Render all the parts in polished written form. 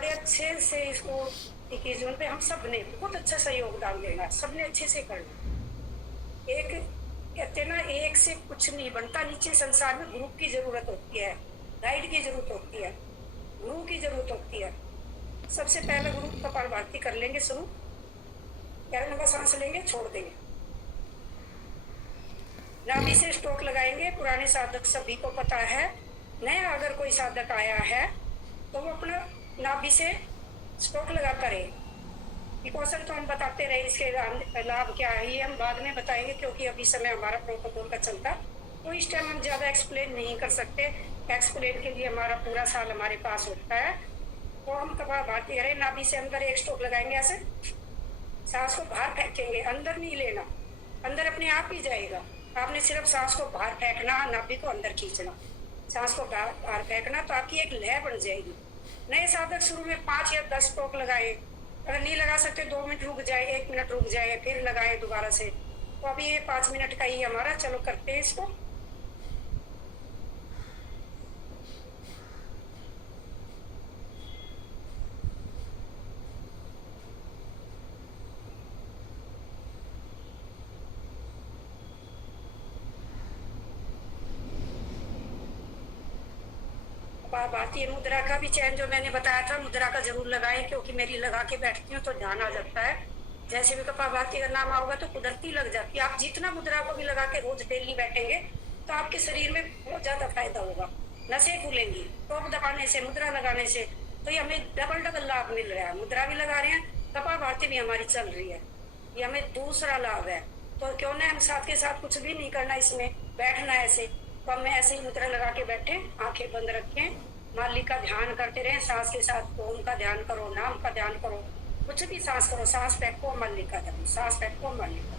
बड़े अच्छे से इसको 21 जून पे हम सब ने बहुत अच्छा सा योगदान देना, सबने अच्छे से करना। एक कहते ना, एक से कुछ नहीं बनता। नीचे संसार में ग्रुप की जरूरत होती है, गाइड की जरूरत होती है, गुरु की जरूरत होती है। सबसे पहले गुरु कपालभाति कर लेंगे शुरू। 11 नंबर सांस लेंगे, छोड़ देंगे। नाभि से स्ट्रोक लगाएंगे। पुराने साधक सभी को पता है, नया अगर कोई साधक आया है तो वो अपना नाभि से स्ट्रोक लगा करे। कौशल तो हम बताते रहे, इसके लाभ क्या है ये हम बाद में बताएंगे, क्योंकि अभी समय हमारा प्रोटोकॉल का चलता, तो इस टाइम हम ज्यादा एक्सप्लेन नहीं कर सकते। एक्सप्लेन के लिए हमारा पूरा साल हमारे पास होता है। तो हम कपालभाति करें, नाभि से अंदर एक स्ट्रोक लगाएंगे, ऐसे सांस को बाहर फेंकेंगे, अंदर नहीं लेना, अंदर अपने आप ही जाएगा। आपने सिर्फ सांस को बाहर फेंकना, नाभि को अंदर खींचना, सांस को बाहर फेंकना, तो आपकी एक लय बन जाएगी। नए साधक शुरू में 5 या 10 स्ट्रोक लगाए, अगर नहीं लगा सकते 2 मिनट रुक जाए, 1 मिनट रुक जाए, फिर लगाए दोबारा से। तो अभी ये 5 मिनट का ही हमारा, चलो करते हैं इसको। भारतीय मुद्रा का भी चयन जो मैंने बताया था, मुद्रा का जरूर लगाएं, क्योंकि मेरी लगा के बैठती हूँ तो ध्यान आ जाता है। जैसे भी कपालभाति का नाम आओगे तो कुदरती लग जाती है। आप जितना मुद्रा को भी लगा के रोज डेली बैठेंगे तो आपके शरीर में बहुत ज्यादा फायदा होगा। नसें खुलेंगी टोक दबाने से, मुद्रा लगाने से। तो ये हमें डबल डबल लाभ मिल रहा है। मुद्रा भी लगा रहे हैं, कपालभाति भी हमारी चल रही है, ये हमें दूसरा लाभ है। तो क्यों ना हम साथ के साथ कुछ भी नहीं करना, इसमें बैठना ऐसे। तो हम ऐसे ही मुद्रा लगा के बैठे, आंखें बंद रखें, मालिक का ध्यान करते रहे। सांस के साथ ओम का ध्यान करो, नाम का ध्यान करो, कुछ भी सांस करो, सांस फेंको मालिक का ध्यान, सांस फेंको मालिक का।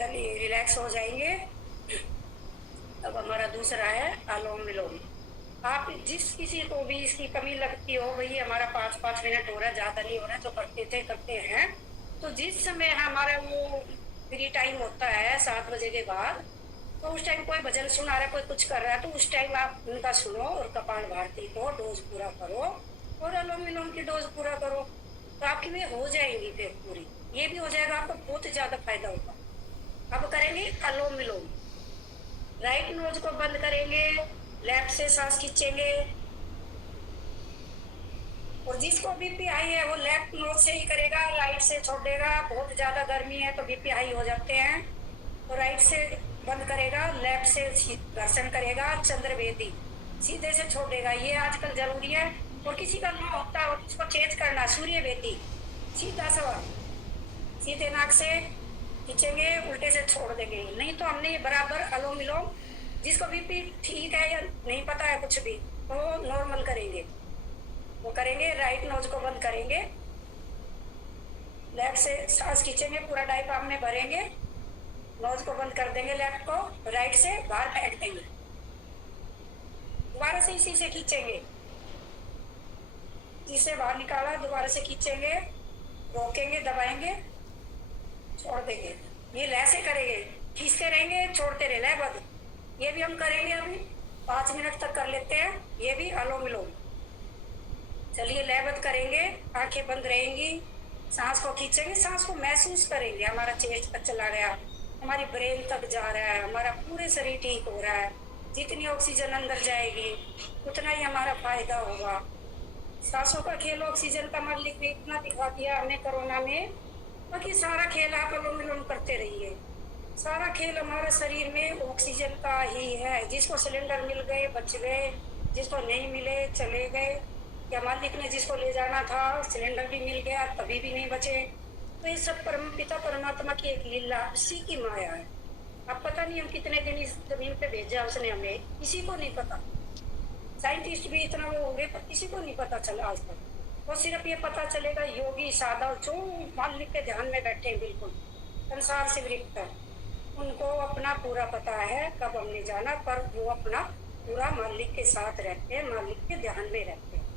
चलिए रिलैक्स हो जाएंगे। अब हमारा दूसरा है अनुलोम विलोम। आप जिस किसी को भी इसकी कमी लगती हो, भाई हमारा 5-5 मिनट हो रहा है, ज्यादा नहीं हो रहा है, तो करते हैं। तो जिस समय हमारा वो फ्री टाइम होता है 7 बजे के बाद, तो उस टाइम कोई भजन सुना रहा है, कोई कुछ कर रहा है, तो उस टाइम आप उनका सुनो और कपालभाति को डोज पूरा करो और अनुलोम विलोम की डोज पूरा करो, तो आपकी भी हो जाएगी फिर पूरी। ये भी हो जाएगा, आपको बहुत ज्यादा फायदा होगा। अब करेंगे अनुलोम विलोम। राइट नोज को बंद करेंगे, लेफ्ट से सांस खींचेंगे, और जिसको बीपी हाई है वो लेफ्ट नोज से ही करेगा, राइट से छोड़ेगा। बहुत ज्यादा गर्मी है तो बीपी हाई हो जाते हैं, तो राइट से बंद करेगा, लेफ्ट से घर्षण करेगा, चंद्रवेदी सीधे से छोड़ेगा। ये आजकल जरूरी है। और किसी का मुंह होता है उसको चेंज करना, सूर्य वेदी सीधा सवाल, सीधे नाक से खींचेंगे, उल्टे से छोड़ देंगे। नहीं तो हमने ये बराबर अनुलोम विलोम, जिसको बीपी ठीक है या नहीं पता है कुछ भी, तो नॉर्मल करेंगे, वो करेंगे। राइट नोज को बंद करेंगे, लेफ्ट से सांस खींचेंगे, पूरा डायफ्राम में भरेंगे, नोज को बंद कर देंगे, लेफ्ट को राइट से बाहर फेंक देंगे, दोबारा से इसी से खींचेंगे, इसे बाहर निकाला, दोबारा से खींचेंगे, रोकेंगे, दबाएंगे, छोड़ देंगे। ये लय से करेंगे, खींचते रहेंगे, छोड़ते रहे, लयबद्ध। ये भी हम करेंगे, अभी 5 मिनट तक कर लेते हैं, ये भी अनुलोम विलोम। चलिए लयबद्ध करेंगे, आंखें बंद रहेंगी, सांस को खींचेंगे, सांस को महसूस करेंगे, हमारा चेस्ट तक चला गया, हमारी ब्रेन तक जा रहा है, हमारा पूरे शरीर ठीक हो रहा है। जितनी ऑक्सीजन अंदर जाएगी उतना ही हमारा फायदा होगा। सांसों का खेल ऑक्सीजन का मालिक ने इतना दिखा दिया हमें कोरोना में, बाकी सारा खेल आप अनुलोम विलोम करते रहिए। सारा खेल हमारे शरीर में ऑक्सीजन का ही है। जिसको सिलेंडर मिल गए बच गए, जिसको नहीं मिले चले गए, या मालिक ने जिसको ले जाना था सिलेंडर भी मिल गया तभी भी नहीं बचे। तो ये सब परम पिता परमात्मा की एक लीला, इसी की माया है। अब पता नहीं हम कितने दिन इस जमीन पे भेजा उसने हमें, किसी को नहीं पता। साइंटिस्ट भी इतना वो होंगे पर किसी को नहीं पता चला आज तक। वो सिर्फ ये पता चलेगा योगी साधव जो मालिक के ध्यान में बैठे हैं, बिल्कुल संसार से विरक्त है, उनको अपना पूरा पता है कब हमने जाना, पर वो अपना पूरा मालिक के साथ रहते हैं, मालिक के ध्यान में रहते हैं।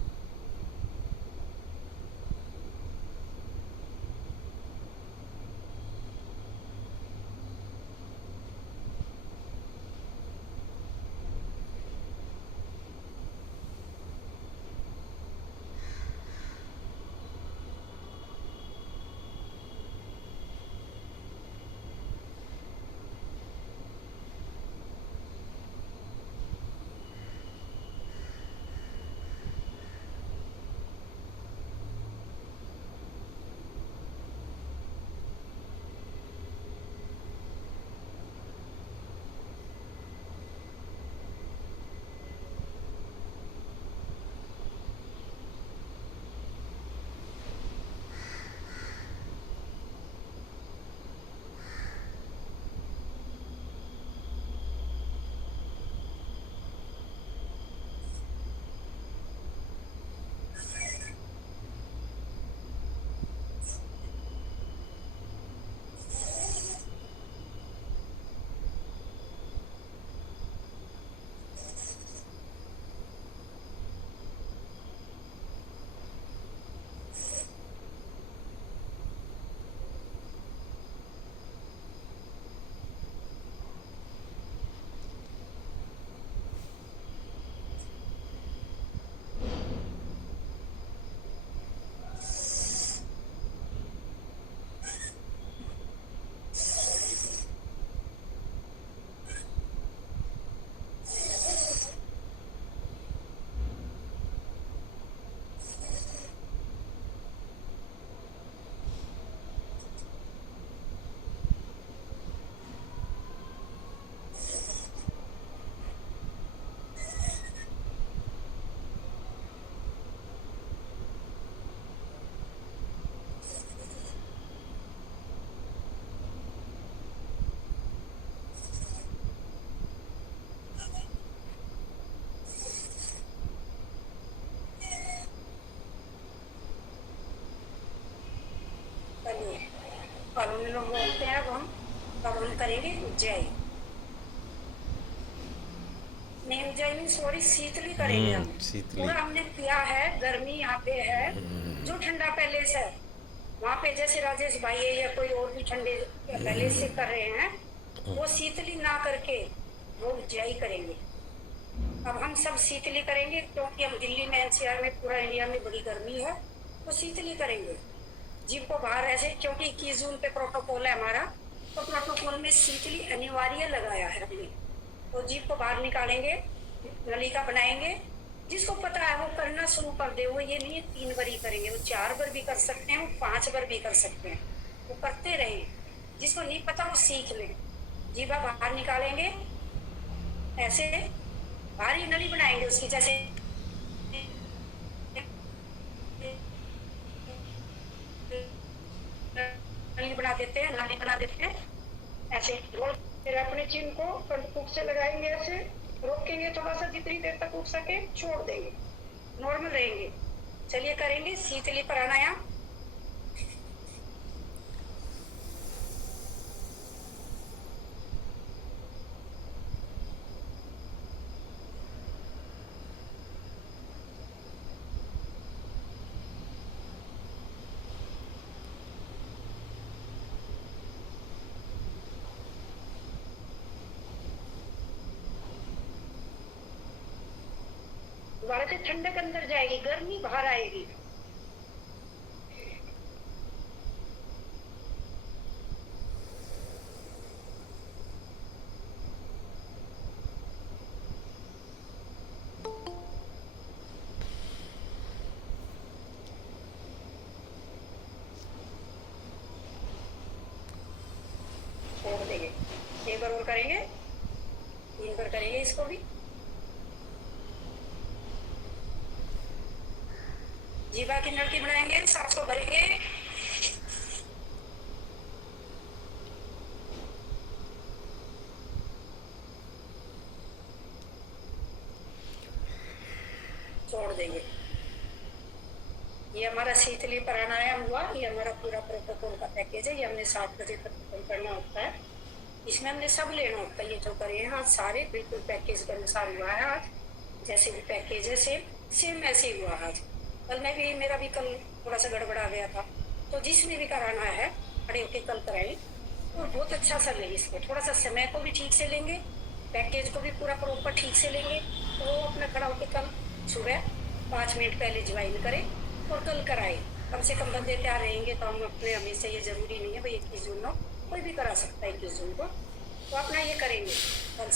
और हम लोग बोलते हैं, अब हम करेंगे उज्जैन, नहीं उज्जैन सॉरी शीतली करेंगे हम। शीतली। पूरा हमने किया है, गर्मी यहाँ पे है, जो ठंडा पहले से वहाँ पे जैसे राजेश भाई है या कोई और भी ठंडे पहले से कर रहे हैं, वो शीतली ना करके वो उज्जैन करेंगे। अब हम सब शीतली करेंगे क्योंकि हम दिल्ली में एनसीआर में पूरा इंडिया में बड़ी गर्मी है, तो शीतली करेंगे। जीव को बाहर ऐसे, क्योंकि 21 जून पे प्रोटोकॉल है हमारा, तो प्रोटोकॉल में शीतली अनिवार्य लगाया है हमने। तो जीव को बाहर निकालेंगे, नलिका बनाएंगे, जिसको पता है वो करना शुरू कर दे। वो ये नहीं 3 बार ही करेंगे, वो 4 बार भी कर सकते हैं, वो 5 बार भी कर सकते हैं, वो करते रहें। जिसको नहीं पता वो सीख ले। जीवा बाहर निकालेंगे, ऐसे भारी नली बनाएंगे उसकी, जैसे नली बना देते हैं, नाली बना देते हैं ऐसे गोल। फिर अपने चिन को फ्रंट हुक से लगाएंगे, ऐसे रोकेंगे थोड़ा सा, जितनी देर तक उठ सके छोड़ देंगे, नॉर्मल रहेंगे। चलिए करेंगे शीतली प्राणायाम। दोबारा से ठंडक अंदर जाएगी, गर्मी बाहर आएगी। छोड़ देंगे, एक बार और करेंगे, 3 बार करेंगे इसको भी। जीवा की नलकी बनाएंगे, सांस को भरेंगे, छोड़ देंगे। ये हमारा शीतली प्राणायाम हुआ। ये हमारा पूरा प्रोटोकॉल का पैकेज है। ये हमने 7 बजे तक खत्म करना होता है। इसमें हमने सब लेना होता है। ये जो करे हैं आज सारे बिल्कुल पैकेज के अनुसार हुआ है। आज जैसे भी पैकेज है सेम ऐसे ही हुआ आज। कल में भी मेरा भी कल थोड़ा सा गड़बड़ा गया था, तो जिसने भी कराना है खड़े होके कल कराएं और बहुत अच्छा सा ले। इसको थोड़ा सा समय को भी ठीक से लेंगे, पैकेज को भी पूरा प्रॉपर ठीक से लेंगे, तो वो अपना खड़ा होकर कल सुबह 5 मिनट पहले ज्वाइन करें और कल कराएं। कम से कम बंदे तैयार रहेंगे तो हम अपने हमेशा ये ज़रूरी नहीं है भाई 21 जून को कोई भी करा सकता है 21 जून को। तो अपना ये करेंगे कल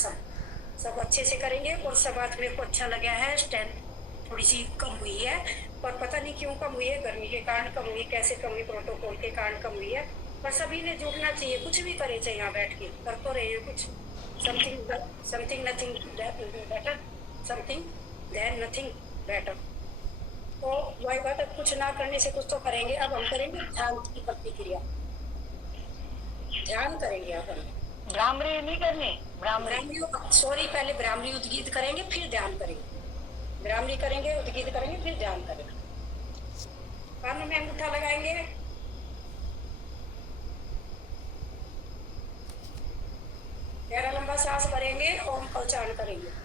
सब अच्छे से करेंगे। और सब आज मेरे को अच्छा लगा है। स्ट्रेंथ थोड़ी सी कम हुई है, पर पता नहीं क्यों कम हुई है, गर्मी के कारण कम हुई, कैसे कम हुई, प्रोटोकॉल के कारण कम हुई है। पर सभी ने जुड़ना चाहिए, कुछ भी करे चाहे यहाँ बैठ के कर तो रहे हैं कुछ। Something nothing better, something than nothing better. तो वही बात है, कुछ ना करने से कुछ तो करेंगे। अब हम करेंगे ध्यान की प्रतिक्रिया। ध्यान करेंगे अब हम। भ्रामरी नहीं करनी, भ्रामरी सॉरी, पहले भ्रामरी उद्गीत करेंगे फिर ध्यान करेंगे। भ्रामरी करेंगे, उद्गीत करेंगे, फिर ध्यान करेंगे। कान में अंगूठा लगाएंगे, गहरा लंबा सांस भरेंगे, ओम का उच्चारण करेंगे।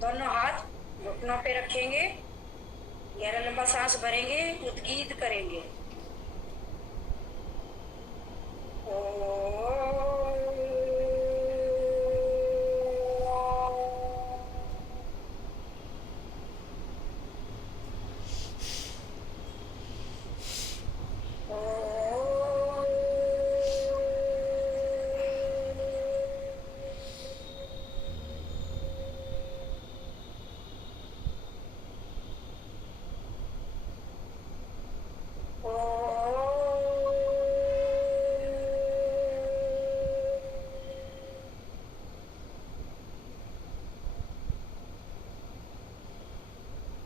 दोनों हाथ घुटनों पे रखेंगे, गहरा लंबा सांस भरेंगे, उद्गीत करेंगे।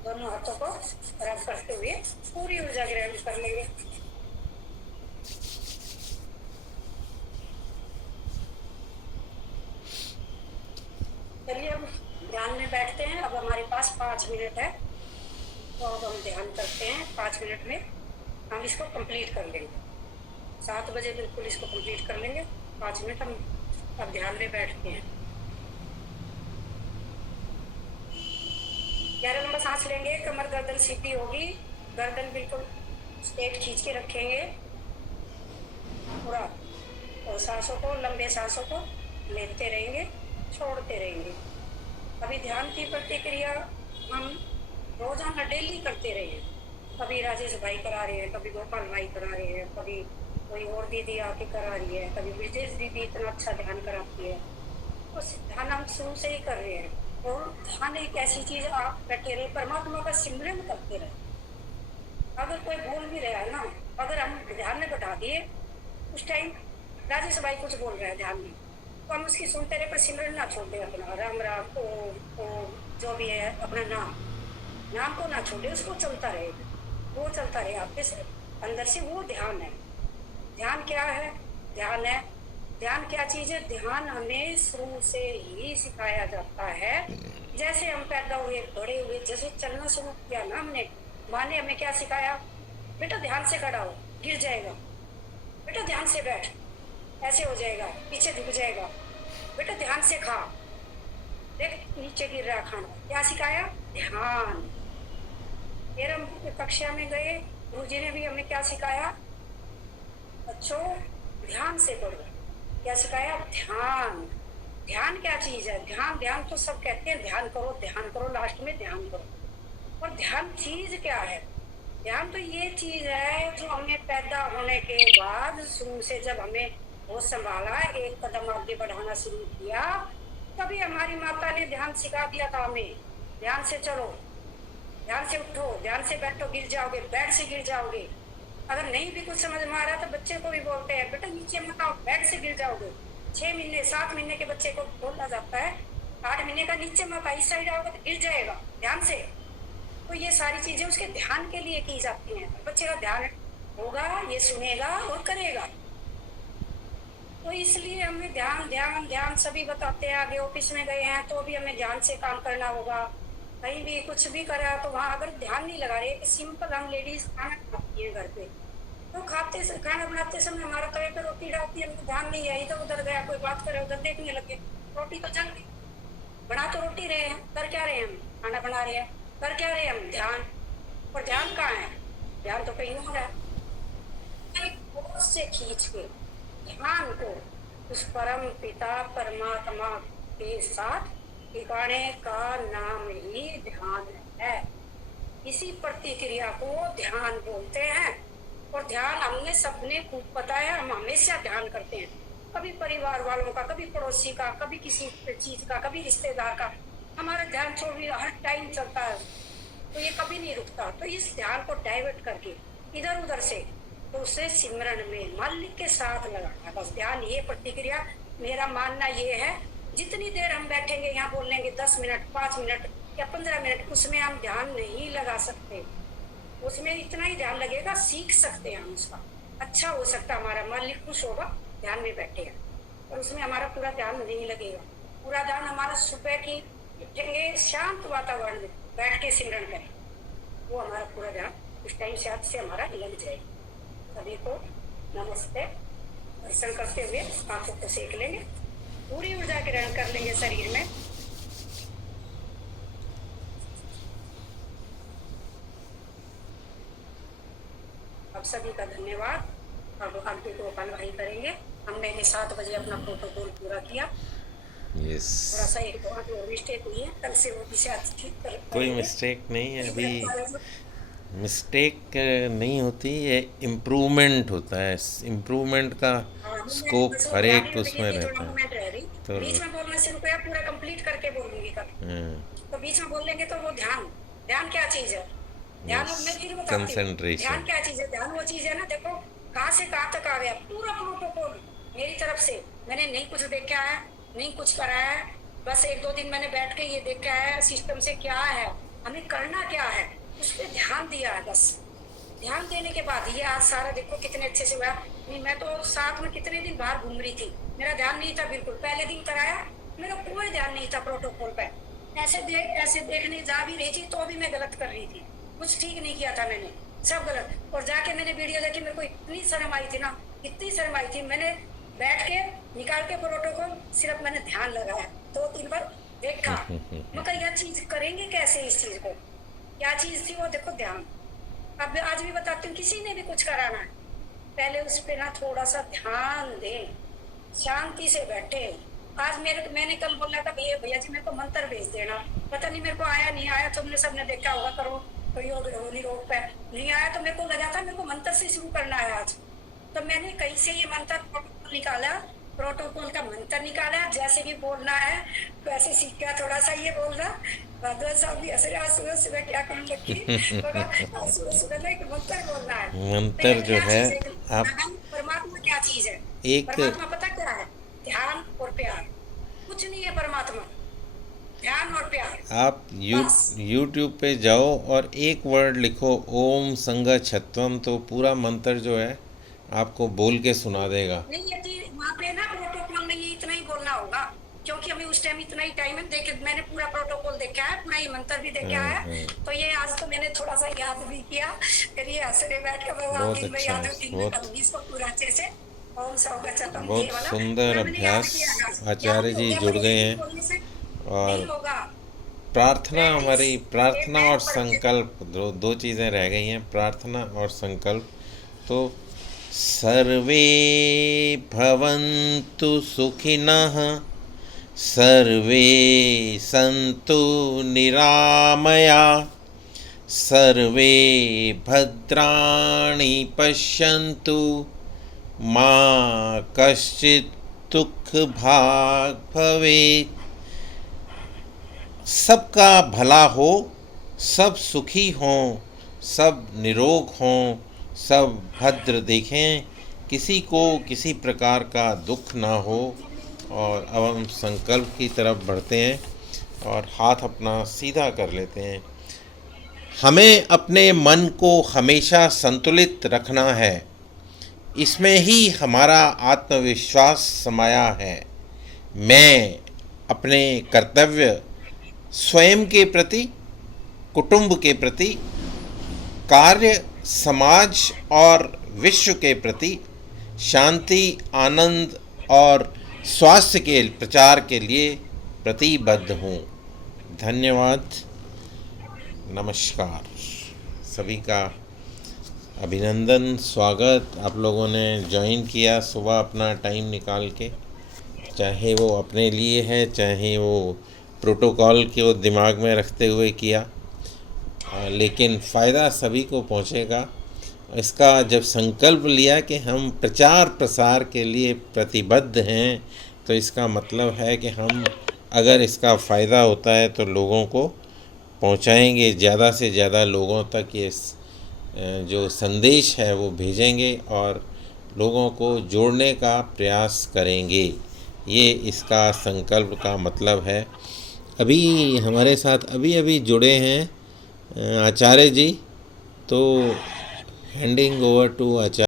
दोनों हाथों को रब करते हुए पूरी ऊर्जा ग्रहण कर लेंगे। चलिए अब ध्यान में बैठते हैं। अब हमारे पास 5 मिनट है, तो अब हम ध्यान करते हैं। 5 मिनट में हम इसको कंप्लीट कर लेंगे। 7 बजे बिल्कुल इसको कंप्लीट कर लेंगे। 5 मिनट हम अब ध्यान में बैठते हैं। गहरा लंबा सांस लेंगे, कमर गर्दन सीधी होगी, गर्दन बिल्कुल स्ट्रेट खींच के रखेंगे पूरा। और सांसों को, लंबे सांसों को लेते रहेंगे, छोड़ते रहेंगे। अभी ध्यान की प्रतिक्रिया हम रोजाना डेली करते रहे हैं। कभी राजेश भाई करा रहे हैं, कभी गोपाल भाई करा रहे हैं, कभी कोई और दीदी आके करा रही है, कभी ब्रिजेश दीदी इतना अच्छा ध्यान कराती है। तो ध्यान हम शुरू से ही कर रहे हैं। और ध्यान एक ऐसी चीज, आप बैठे रहे परमात्मा का सिमरन करते रहे। अगर कोई बोल भी रहा है ना, अगर हम ध्यान में बैठा दिए, उस टाइम राजेश भाई कुछ बोल रहे हैं ध्यान में, तो हम उसकी सुनते रहे, पर सिमरन ना छोड़ दे अपना राम राम ओ जो भी है अपना नाम को ना छोड़े, उसको चलता रहे, वो चलता रहे आपके अंदर से। वो ध्यान है। ध्यान क्या है? ध्यान है, ध्यान क्या चीज है? ध्यान हमें शुरू से ही सिखाया जाता है। जैसे हम पैदा हुए, बड़े हुए, जैसे चलना शुरू किया ना हमने, माँ ने हमें क्या सिखाया? बेटा ध्यान से खड़ा हो, गिर जाएगा। बेटा ध्यान से बैठ, ऐसे हो जाएगा, पीछे झुक जाएगा। बेटा ध्यान से खा, देख नीचे गिर रहा खाना। क्या सिखाया? ध्यान। फिर हम कक्षा में गए, गुरुजी ने भी हमें क्या सिखाया? बच्चों ध्यान से पढ़ो। क्या सिखाया? ध्यान। ध्यान क्या चीज है? ध्यान ध्यान तो सब कहते हैं ध्यान करो, लास्ट में ध्यान करो। और ध्यान चीज क्या है? ध्यान तो ये चीज है जो हमें पैदा होने के बाद शुरू से जब हमें होश संभाला, एक कदम आगे बढ़ाना शुरू किया, तभी हमारी माता ने ध्यान सिखा दिया था हमें। ध्यान से चलो, ध्यान से उठो, ध्यान से बैठो, गिर जाओगे, बेड से गिर जाओगे। अगर नहीं भी कुछ समझ में आ रहा तो बच्चे को भी बोलते हैं, बेटा नीचे मत आओ, बेड से गिर जाओगे। 6 महीने 7 महीने के बच्चे को बोला जाता है, 8 महीने का नीचे मत आओ, इस साइड आओगे तो गिर जाएगा, ध्यान से। तो ये सारी चीजें उसके ध्यान के लिए की जाती हैं। बच्चे का ध्यान होगा, ये सुनेगा और करेगा। तो इसलिए हमें ध्यान ध्यान ध्यान सभी बताते हैं। आगे ऑफिस में गए हैं तो भी हमें ध्यान से काम करना होगा। कहीं भी कुछ भी करा तो वहाँ अगर ध्यान नहीं लगा रहे, सिंपल हम लेडीज खाना खाती है घर पे, तो खाना बनाते समय हमारा तवे पे रोटी डालती है, हमको ध्यान नहीं है, इधर उधर गया, कोई बात करे उधर देखने लगे, रोटी तो जल गई। बना तो रोटी रहे हैं, कर क्या रहे हैं हम? खाना बना रहे हैं, कर क्या रहे हैं हम? ध्यान। और ध्यान कहाँ है? ध्यान तो कहीं और है। से खींच के ध्यान को उस परम पिता परमात्मा के साथ ठिकाने का नाम ही ध्यान है। इसी प्रतिक्रिया को ध्यान बोलते हैं। और ध्यान हमने सबने खूब पता है, हम हमेशा ध्यान करते हैं, कभी परिवार वालों का, कभी पड़ोसी का, कभी किसी चीज का, कभी रिश्तेदार का। हमारा ध्यान चौबीस हर टाइम चलता है, तो ये कभी नहीं रुकता। तो इस ध्यान को डाइवर्ट करके इधर उधर से, तो उसे सिमरन में मालिक के साथ लगाना, बस ध्यान। ये प्रतिक्रिया मेरा मानना ये है, जितनी देर हम बैठेंगे यहाँ बोलेंगे 10 मिनट 5 मिनट या 15 मिनट, उसमें हम ध्यान नहीं लगा सकते। उसमें इतना ही ध्यान लगेगा, सीख सकते हैं हम उसका, अच्छा हो सकता, हमारा मालिक खुश होगा ध्यान में बैठे हैं। और उसमें हमारा पूरा ध्यान नहीं लगेगा। पूरा ध्यान हमारा सुबह की उठेंगे, शांत वातावरण में बैठ के सिमरन करें, वो हमारा पूरा ध्यान उस टाइम से हमारा लग जाएगा। सभी को नमस्ते। दर्शन करते हुए आंखों को सेक लेंगे, पूरी ऊर्जा ग्रहण कर लेंगे शरीर में। अब सभी का धन्यवाद। अब आगे को अपन भाई करेंगे। हमने 7 बजे अपना प्रोटोकॉल पूरा किया। यस, थोड़ा सा एक दो मिस्टेक हुई है, कल से वो भी शायद ठीक कर कोई मिस्टेक नहीं है अभी। मिस्टेक नहीं होती है, इम्प्रूवमेंट होता है। इम्प्रूवमेंट का स्कोप हर एक उसमें रहता है। तो बीच में बोलना शुरू किया, पूरा कंप्लीट करके बोलूंगी कल। तो बीच में बोल लेंगे तो वो ध्यान, ध्यान क्या चीज है? ध्यान मैं फिर बताती हूँ। कंसंट्रेशन। ध्यान क्या चीज है? ध्यान वो चीज है ना, देखो कहाँ से कहाँ तक आ गया पूरा प्रोटोकॉल मेरी तरफ से। मैंने नहीं कुछ देखा है, नहीं कुछ करा है, बस 1-2 दिन मैंने बैठ के ये देखा है सिस्टम से क्या है, हमें करना क्या है, उस पर ध्यान दिया है। बस ध्यान देने के बाद ये आज सारा देखो कितने अच्छे से हुआ। नहीं मैं तो साथ में कितने दिन बाहर घूम रही थी, मेरा ध्यान नहीं था बिल्कुल। पहले दिन कराया, मेरा कोई ध्यान नहीं था प्रोटोकॉल पे। ऐसे देखने जा भी रही थी तो भी मैं गलत कर रही थी, कुछ ठीक नहीं किया था मैंने, सब गलत। और जाके मैंने वीडियो देखी, मेरे को इतनी शर्म आई थी ना, इतनी शर्म आई थी। मैंने बैठ के निकाल के प्रोटोकॉल सिर्फ मैंने ध्यान लगाया, 2-3 बार देखा। मगर यह चीज करेंगे कैसे? इस चीज को क्या चीज थी वो देखो, ध्यान। अब आज भी बताती हूँ, किसी ने भी कुछ कराना है पहले उस पे ना थोड़ा सा ध्यान दें, शांति से बैठे, आज मैंने कल बोला था भैया भैया जी मेरे को मंत्र भेज देना, पता नहीं मेरे को आया नहीं आया, तुमने सबने देखा होगा करो तो योग होली रोग पे नहीं आया, तो मेरे को लगा था मेरे को मंत्र से शुरू करना है आज। तो मैंने कहीं से ये मंत्र प्रोटोकॉल निकाला, प्रोटोकॉल का मंत्र निकाला, जैसे भी बोलना है वैसे सीखा, थोड़ा सा ये बोलना। भगवान साहब भी हंस रहे, आज सुबह सुबह क्या करने लगी, बोला आज सुबह सुबह ना एक मंत्र बोलना है। तो मंत्र ये जो क्या है, चीज है? आप परमात्मा क्या चीज है? एक परमात्मा पता क्या है? ध्यान और प्यार, कुछ नहीं है परमात्मा, ध्यान और प्यार आप बस। यूट्यूब पे जाओ और एक वर्ड लिखो ओम संग छत्वम, तो पूरा मंत्र जो है आपको बोल के सुना देगा। नहीं यदि वहाँ पे ना प्रोटोकॉल में ये इतना ही बोलना होगा, क्योंकि हमें उस टाइम इतना ही टाइम है, देखे मैंने पूरा प्रोटोकॉल देखा है, पूरा ये मंत्र भी देखा है, तो ये आज तो मैंने थोड़ा सा याद भी किया, फिर ये हंसने बैठ के भगवान बहुत दिन में अच्छा, याद दिन में बहुत करूंगी इसको पूरा अच्छे से। ओम सौगा चतम ये बहुत वाला सुंदर मैंने याद अभ्यास। किया आज। आचार्य याद हो जी गया, जुड़ पर गए एक हैं। बोलने से नहीं और होगा। प्रार्थना, प्रैक्टिस, हमारी ये प्रार्थना मैं और प्रैक्टिस। संकल्प, दो चीज़ें रह गई हैं, प्रार्थना और संकल्प। तो सर्वे भवन्तु सुखिनः, सर्वे सन्तु निरामया, सर्वे भद्राणि पश्यन्तु, मा कश्चित् दुःखभाग् भवेत्। सबका भला हो, सब सुखी हों, सब निरोग हों, सब भद्र देखें, किसी को किसी प्रकार का दुख ना हो। और अब हम संकल्प की तरफ बढ़ते हैं और हाथ अपना सीधा कर लेते हैं। हमें अपने मन को हमेशा संतुलित रखना है, इसमें ही हमारा आत्मविश्वास समाया है। मैं अपने कर्तव्य स्वयं के प्रति, कुटुंब के प्रति, कार्य, समाज और विश्व के प्रति शांति, आनंद और स्वास्थ्य के प्रचार के लिए प्रतिबद्ध हूँ। धन्यवाद, नमस्कार। सभी का अभिनंदन, स्वागत। आप लोगों ने ज्वाइन किया सुबह अपना टाइम निकाल के, चाहे वो अपने लिए है, चाहे वो प्रोटोकॉल को दिमाग में रखते हुए किया, लेकिन फ़ायदा सभी को पहुंचेगा। इसका जब संकल्प लिया कि हम प्रचार प्रसार के लिए प्रतिबद्ध हैं, तो इसका मतलब है कि हम अगर इसका फ़ायदा होता है तो लोगों को पहुंचाएंगे, ज़्यादा से ज़्यादा लोगों तक ये जो संदेश है वो भेजेंगे और लोगों को जोड़ने का प्रयास करेंगे। ये इसका संकल्प का मतलब है। अभी हमारे साथ अभी जुड़े हैं आचार्य जी, तो हैंडिंग ओवर टू आचार्य।